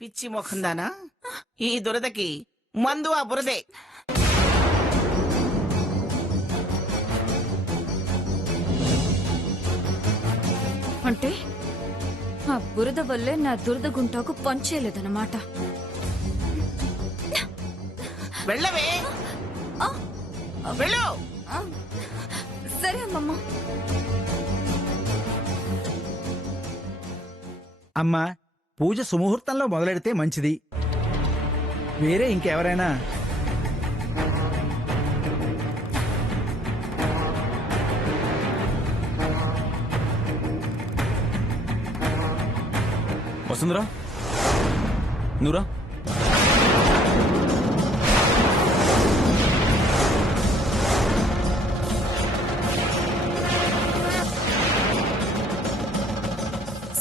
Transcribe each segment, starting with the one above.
పిచ్చి మొఖందానా, ఈ దురదకి మందు ఆ బురదే. అంటే ఆ బురద వల్లే నా దురద గుంటాకు పనిచేయలేదన్నమాట. వెళ్ళవే, వెళ్ళు. సరే అమ్మమ్మ. అమ్మా, పూజ సుముహూర్తంలో మొదలెడితే మంచిది. వేరే ఇంకెవరైనా? వసుంధరా, నువ్వురా.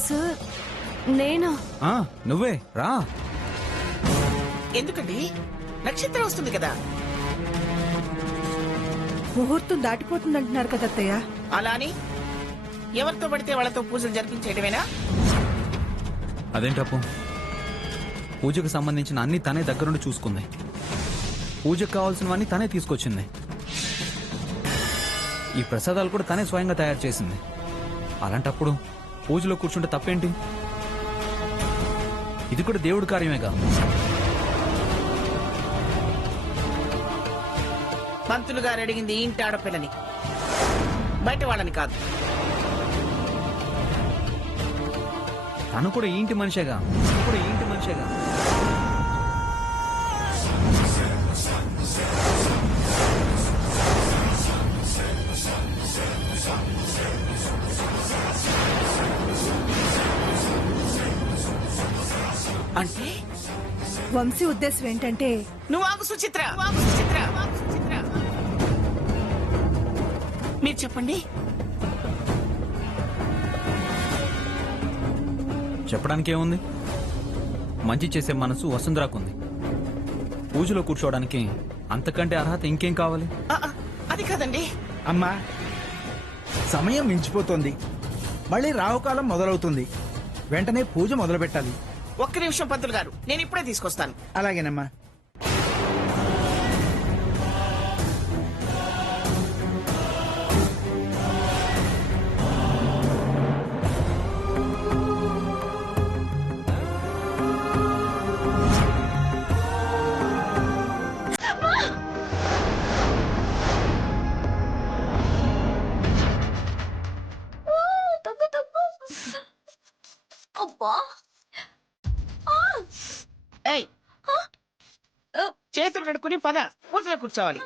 సార్, నేనా? నువ్వే రా. ఎందుకండి, నక్షత్రం వస్తుంది కదా. ముహూర్తం దాటిపోతుందంటున్నారు కదా అత్తయ్య. అలా అని ఎవరితో పడితే వాళ్ళతో పూజలు జరిపించేయడమేనా? అదేంటప్పు, పూజకు సంబంధించిన అన్ని తనే దగ్గరుండి చూసుకుంది. పూజకు కావాల్సినవన్నీ తనే తీసుకొచ్చింది. ఈ ప్రసాదాలు కూడా తనే స్వయంగా తయారు చేసింది. అలాంటప్పుడు పూజలో కూర్చుంటే తప్పేంటి? ఇది కూడా దేవుడి కార్యమేగా. పంతులు గారు అడిగింది ఇంటి ఆడపిల్లని, బయట వాళ్ళని కాదు. తను కూడా ఈ ఇంటి మనిషేగా. అంటే వంశీ ఉద్దేశం ఏంటంటే నువ్వు ఆగు సుచిత్ర. మీరు చెప్పండి. చెప్పడానికి ఏముంది? మంచి చేసే మనసు వసుంధరాకుంది. పూజలో కూర్చోవడానికి అంతకంటే అర్హత ఇంకేం కావాలి? అది కాదండి. అమ్మా, సమయం మించిపోతోంది. మళ్ళీ రాహుకాలం మొదలవుతుంది. వెంటనే పూజ మొదలు పెట్టాలి. ఒక్క నిమిషం పంతులు గారు, నేను ఇప్పుడే తీసుకొస్తాను. అలాగేనమ్మా. అబ్బా, ఏయ్, చేతులు కడుక్కుని పద, పూజలో కూర్చోవాలి.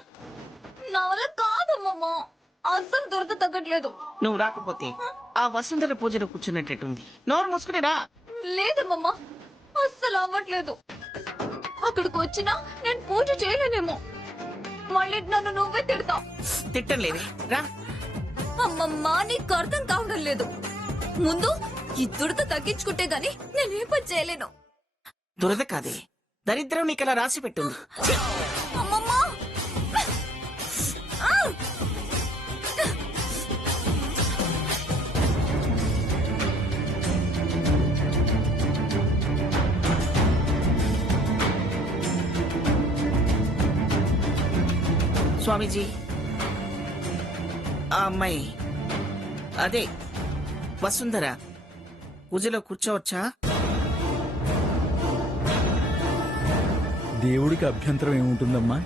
నా వల్ల కాదమ్మమ్మ, అస్సలు దురద తగ్గట్లేదు. నువ్వు రాకపోతే ఆ వసుంధర పూజలో కూర్చున్నట్టుంది. నోరు మూసుకుని రా. లేదమ్మమ్మ, అస్సలు అవ్వట్లేదు. అక్కడికి వచ్చినా నేను పూజ చేయలేనేమో. మళ్ళీ నన్ను నువ్వే తిడతావు. తిట్టం లేదే, రా. అమ్మమ్మ, నీకు అర్థం కావడం లేదు. ముందు ఈ దురద తగ్గించుకుంటే గాని నేనే పని చేయలేను. దురద కాదే, దరిద్రం నీకలా రాసి పెట్టుంది. అమ్మమ్మ, స్వామీజీ, ఆ అమ్మాయి అదే వసుంధర పూజలో కూర్చోవచ్చా? దేవుడికి అభ్యంతరం ఏముంటుందమ్మా?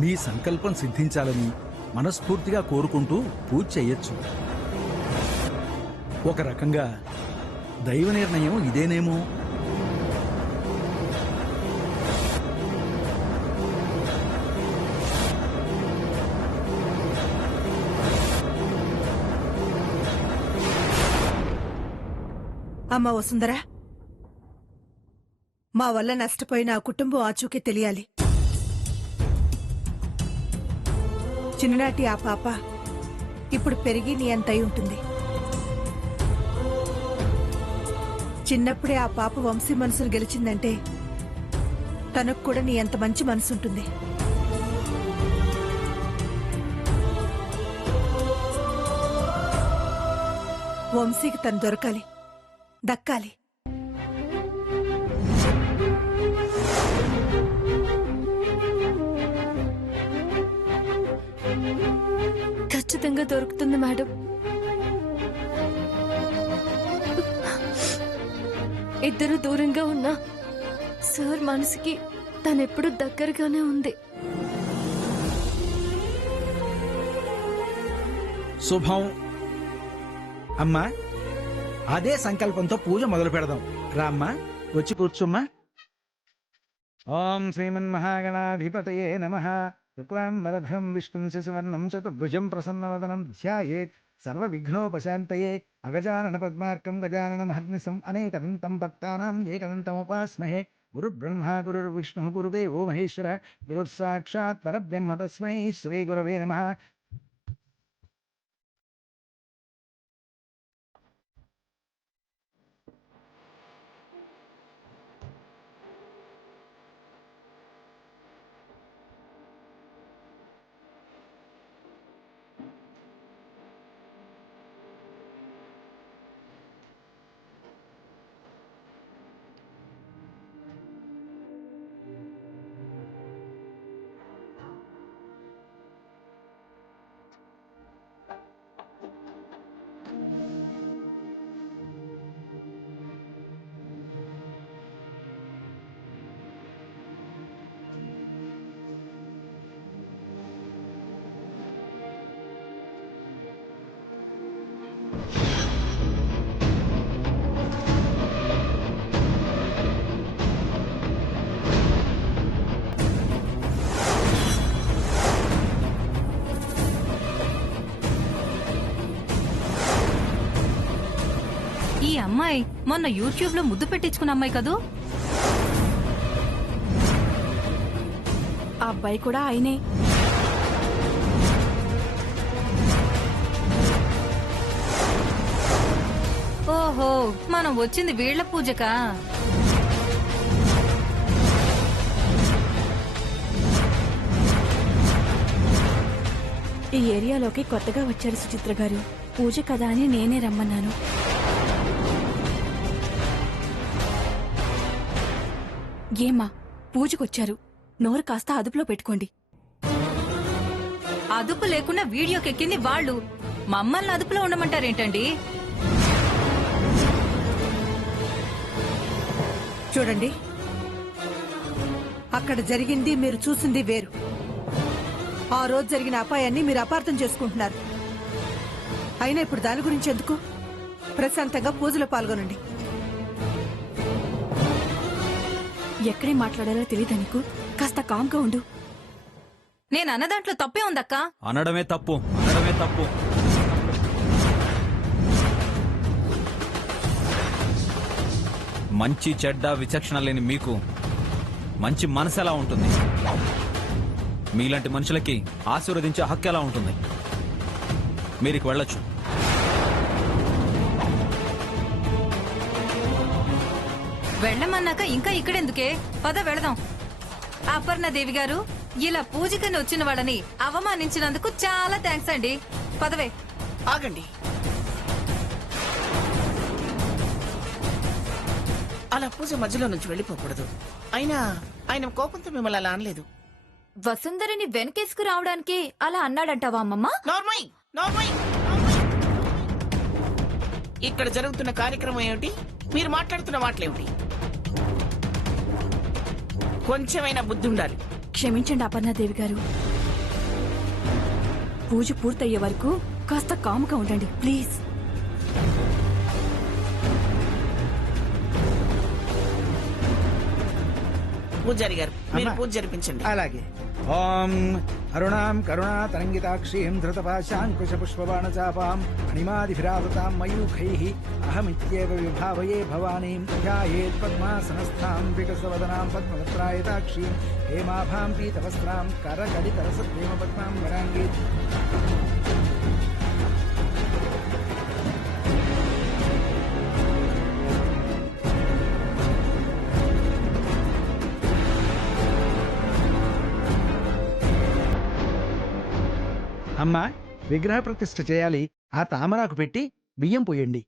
మీ సంకల్పం సిద్ధించాలని మనస్ఫూర్తిగా కోరుకుంటూ పూజ చెయ్యొచ్చు. ఒక రకంగా దైవ నిర్ణయం ఇదేనేమో. అమ్మ వసుంధర, మా వల్ల నష్టపోయిన ఆ కుటుంబం ఆచూకీ తెలియాలి. చిన్ననాటి ఆ పాప ఇప్పుడు పెరిగి నీ అంతై ఉంటుంది. చిన్నప్పుడే ఆ పాప వంశీ మనసును గెలిచిందంటే తనకు కూడా నీ అంత మంచి మనసు ఉంటుంది. వంశీకి తను దొరకాలి, దక్కాలి. ఖచ్చితంగా దొరుకుతుంది మేడం. ఇద్దరు దూరంగా ఉన్నా సార్ మనసుకి తనెప్పుడు దగ్గరగానే ఉంది. శుభం. అమ్మా, అదే సంకల్పంతో పూజ మొదలు పెడదాం. రామ్మా, వచ్చి కూర్చోమ్మా. ఓం శ్రీమన్మహాగణాధిపతయే నమః. శుక్లాం వరదం విష్ణుం శశివర్ణం చతుర్భుజం ప్రసన్నవదనం ధ్యాయేత్ సర్వవిఘ్నోపశాంతయే. అగజానన పద్మార్కం గజానన మహర్నిశం అనేకదంతం భక్తానాం ఏకదంతముపాస్మహే. గురుబ్రహ్మ గురుర్విష్ణుః గురుదేవో మహేశ్వర గురుస్సాక్షాత్ పరబ్రహ్మ తస్మై శ్రీ గురవే నమః. ఈ అమ్మాయి మొన్న యూట్యూబ్ లో ముద్దు పెట్టించుకున్న అమ్మాయి కదూ? ఆ అబ్బాయి కూడా ఆయనే. ఓహో, మనం వచ్చింది వీళ్ల పూజకా? ఈ ఏరియాలోకి కొత్తగా వచ్చారు సుచిత్ర గారు. పూజ కదా అని నేనే రమ్మన్నాను. ఏమ్మా, పూజకొచ్చారు, నోరు కాస్త అదుపులో పెట్టుకోండి. అదుపు లేకుండా వీడియోకెక్కింది వాళ్ళు, మమ్మల్ని అదుపులో ఉండమంటారేంటండి? చూడండి, అక్కడ జరిగింది మీరు చూసింది వేరు. ఆ రోజు జరిగిన అపాయాన్ని మీరు అపార్థం చేసుకుంటున్నారు. అయినా ఇప్పుడు దాని గురించి ఎందుకు? ప్రశాంతంగా పూజలో పాల్గొనండి. ఎక్కడే మాట్లాడాలో తెలియదా నీకు? కాస్త కామ్గా ఉండు. నేను అన్న దాంట్లో తప్పే ఉందక్కా. అనడమే తప్పు, అనడమే తప్పు. మంచి చెడ్డ విచక్షణ లేని మీకు మంచి మనసు ఎలా ఉంటుంది? మీలాంటి మనుషులకి ఆశీర్వదించే హక్కు ఎలా ఉంటుంది? మీరికి వెళ్ళొచ్చు. వెళ్ళమన్నాక ఇంకా ఇక్కడెందుకే? పద వెళదాం. అపర్ణదేవి గారు, ఇలా పూజకని వచ్చిన వాళ్ళని అవమానించినందుకు చాలా థ్యాంక్స్ అండి. పదవే. ఆగండి. అలా పూజ మధ్యలో నుంచి వెళ్ళిపోకూడదు. అయినా ఆయన కోపంతో మిమ్మల్ని అలా అనలేదు. వసుంధరని వెనకేసుకు రావడానికి అలా అన్నాడంటావా అమ్మమ్మ? Normal normal. ఇక్కడ జరుగుతున్న కార్యక్రమం ఏమిటి? మీరు మాట్లాడుతున్న మాటలేమిటి? కొంచెమైనా బుద్ధి ఉండాలి. క్షమించండి అపర్ణాదేవి గారు. పూజ పూర్తయ్యే వరకు కాస్త కాముగా ఉండండి ప్లీజ్. పూజారి గారు, మీరు పూజ జరిపించండి. అలాగే. ఓం అరుణాం కరుణా తరంగితాక్షీం ధృతపాశాంకుశ పుష్పబాణ చాపాం అణిమాదిభిరావృతాం మయూఖైః అహమిత్యేవ విభావయే భవానీం ధ్యాయేత్ పద్మాసనస్థాం వికసవదనాం పద్మవస్త్రాయతాక్షీం హేమాభాం పీతవస్త్రాం కరకలితరసప్రేమ పద్మాం వరాంగీ. అమ్మా, విగ్రహ ప్రతిష్ఠ చేయాలి. ఆ తామరాకు పెట్టి బియ్యం పోయండి.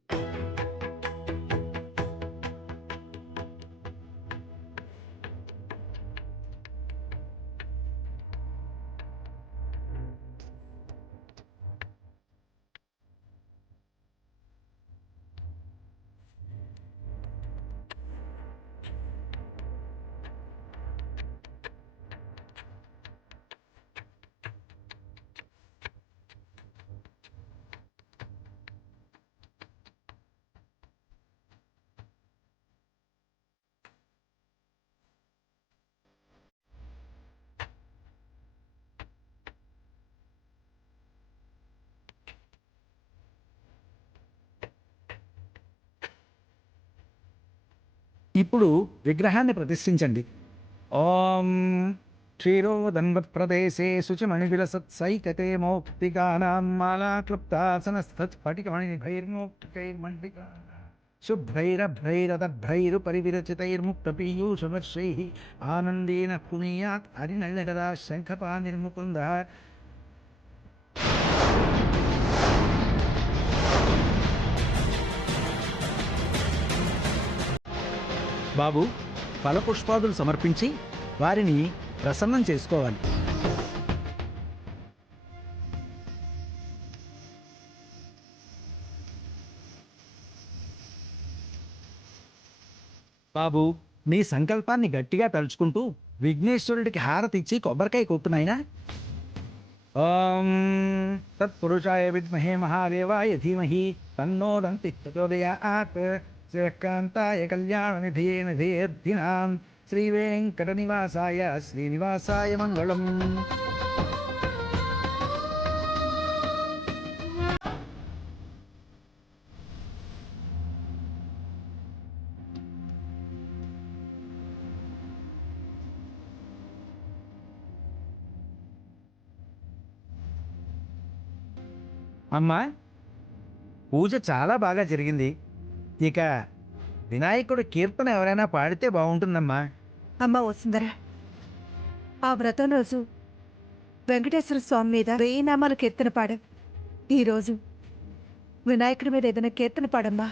ఇప్పుడు విగ్రహాన్ని ప్రతిష్ఠించండి. ఓం క్షీరోదన్వత్ప్రదేశే శుచిమణివిలసత్సైకతే మౌక్తికానాం మాలాక్లుప్తాసనస్థత్ఫటికమణిభైర్మౌక్తికైర్మండికా శుభ్రైరభ్రైరదభ్రైరుపరివిరచితైర్ముక్తపీయూషవర్షైः ఆనందేన పునీయాత్ హరినళినగరా శంఖపాణిర్ముకుందః. బాబు, ఫలపుష్పాదులు సమర్పించి వారిని ప్రసన్నం చేసుకోవాలి. బాబు, నీ సంకల్పాన్ని గట్టిగా తలుచుకుంటూ విఘ్నేశ్వరుడికి హారతి ఇచ్చి కొబ్బరికాయ కొట్టునాయనా. ఓం తత్పురుషాయ విద్మహే మహాదేవాయ ధీమహి తన్నో దంతి ప్రచోదయాత్. శ్రీకాంతాయ కళ్యాణనిధే నిధేర్థినాం శ్రీవేంకటనివాసాయ శ్రీనివాసాయ మంగళం. అమ్మా, పూజ చాలా బాగా జరిగింది. ఇక వినాయకుడి కీర్తన ఎవరైనా పాడితే బాగుంటుందమ్మా. అమ్మ వసుంధరా, ఆ వ్రతం రోజు వెంకటేశ్వర స్వామి మీద 1000 నామాల కీర్తన పాడాం. ఈరోజు వినాయకుడి మీద ఏదైనా కీర్తన పాడమ్మా.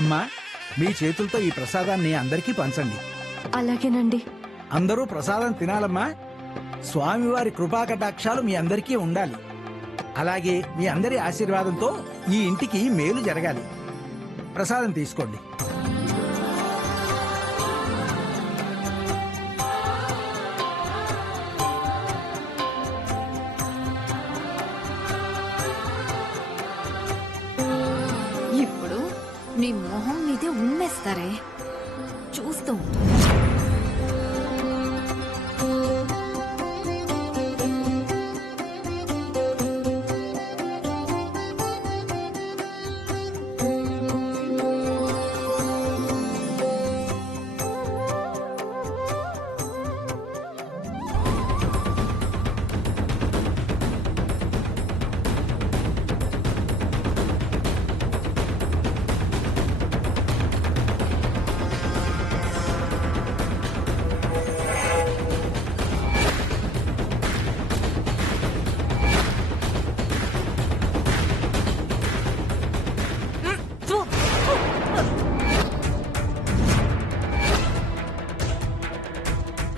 అమ్మా, మీ చేతులతో ఈ ప్రసాదాన్ని అందరికీ పంచండి. అలాగేనండి. అందరూ ప్రసాదం తినాలమ్మా. స్వామివారి కృపా కటాక్షాలు మీ అందరికీ ఉండాలి. అలాగే మీ అందరి ఆశీర్వాదంతో ఈ ఇంటికి మేలు జరగాలి. ప్రసాదం తీసుకోండి. ఇప్పుడు నీ మొహం మీదే ఉమ్మేస్తారే, చూస్తూ ఉండు.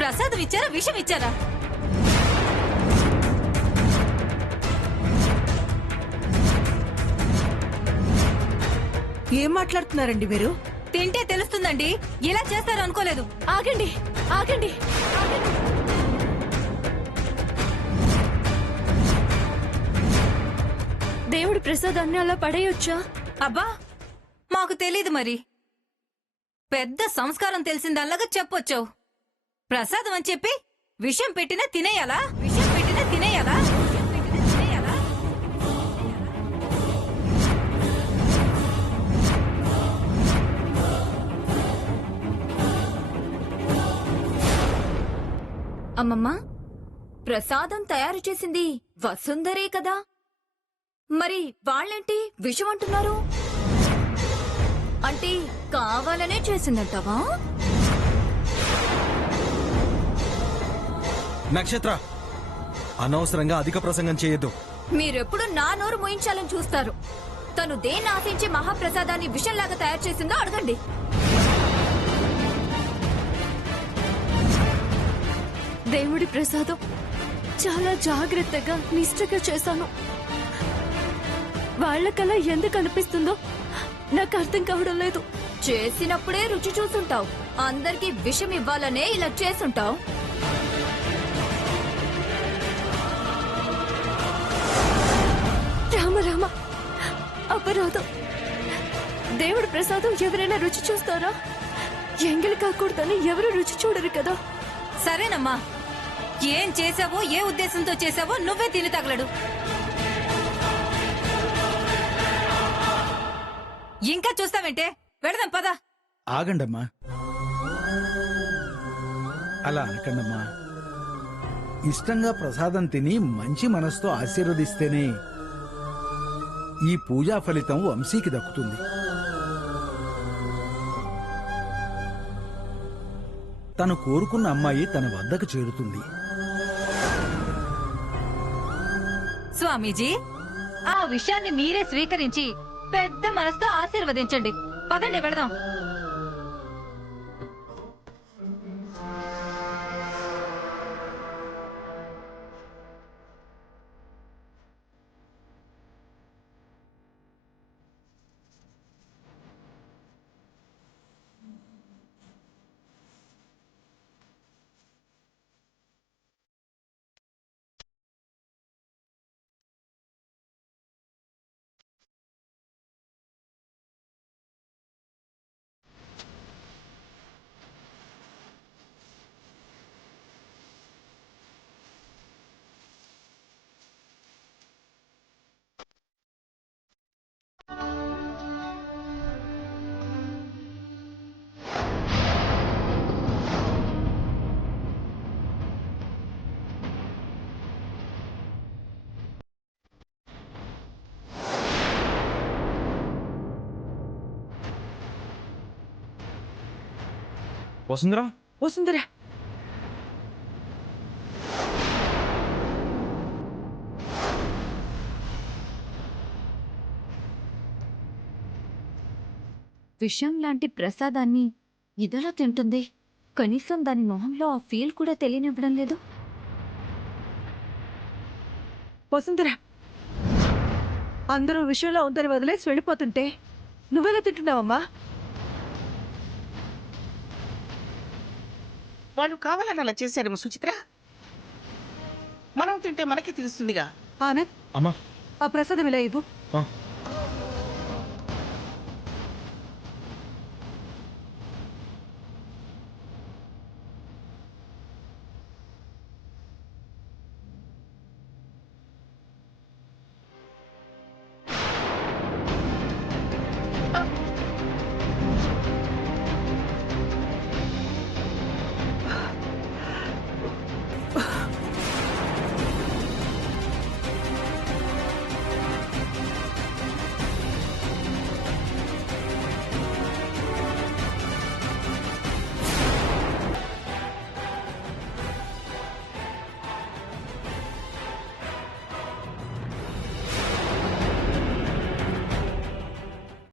ప్రసాదం ఇచ్చారా, విషం ఇచ్చారా? ఏం మాట్లాడుతున్నారండి మీరు? తింటే తెలుస్తుందండి, ఇలా చేస్తారు అనుకోలేదు. ఆగండి, ఆగండి, ఆగండి. దేవుడి ప్రసాదాన్ని అలా పడేయొచ్చా? అబ్బా, మాకు తెలీదు మరి. పెద్ద సంస్కారం తెలిసిందల్లాగా చెప్పొచ్చావు. ప్రసాదం అని చెప్పి విషం పెట్టినా తినేయాలా? విషం పెట్టినా తినేయాలా? అమ్మమ్మ, ప్రసాదం తయారు చేసింది వసుంధరే కదా, మరి వాళ్ళేంటి విషం అంటున్నారు? అంటే కావాలనే చేసిందంటావా? నక్షత్ర, అనవసరంగా అధిక ప్రసంగం చేయొద్దు. మీరెప్పుడు నా నోరు మోయించాలని చూస్తారు. తను దేన్ని ఆశించి మహాప్రసాదాన్ని విషంలాగా తయారు చేసిందో అడగండి. దేవుడి ప్రసాదం చాలా జాగ్రత్తగా నిష్ఠగా చేశాను. వాళ్ళకలా ఎందుకు అనిపిస్తుందో నాకు అర్థం కావడం లేదు. చేసినప్పుడే రుచి చూసుంటావు. అందరికీ విషం ఇవ్వాలనే ఇలా చేసుంటావు. రామ రామ, అపరాధం. దేవుడి ప్రసాదం ఎవరైనా రుచి చూస్తారా? ఎంగిలి కాకూడదని ఎవరు రుచి చూడరు కదా. సరేనమ్మా, ఏం చేసావో ఏ ఉద్దేశంతో చేసావో నువ్వే తిని తగలడు. ఇంకా చూస్తావేంటే? వెళదాం పద. ఆగండమ్మా, అలా అనకండమ్మా. ఇష్టంగా ప్రసాదం తిని మంచి మనసుతో ఆశీర్వదిస్తేనే ఈ పూజా ఫలితం వంశీకి దక్కుతుంది. తను కోరుకున్న అమ్మాయి తన వద్దకు చేరుతుంది. స్వామీజీ, ఆ విషయాన్ని మీరే స్వీకరించి పెద్ద మనసుతో ఆశీర్వదించండి. పదండి వెళదాం. వసుంధరా, వసుంధర, విషం లాంటి ప్రసాదాన్ని ఇదలా తింటుంది. కనీసం దాని మొహంలో ఆ ఫీల్ కూడా తెలియనివ్వడం లేదు. వసుంధర, అందరూ విషయంలో ఉందని వదిలేసి వెళ్ళిపోతుంటే నువ్వెలా తింటున్నావమ్మా? వాళ్ళు కావాలని అలా చేశారేమో సుచిత్ర. మనం తింటే మనకి తెలుస్తుందిగా. ఆనంద్, అమ్మా. ఆ ప్రసాదం ఇలా ఇవ్వు. ఆ.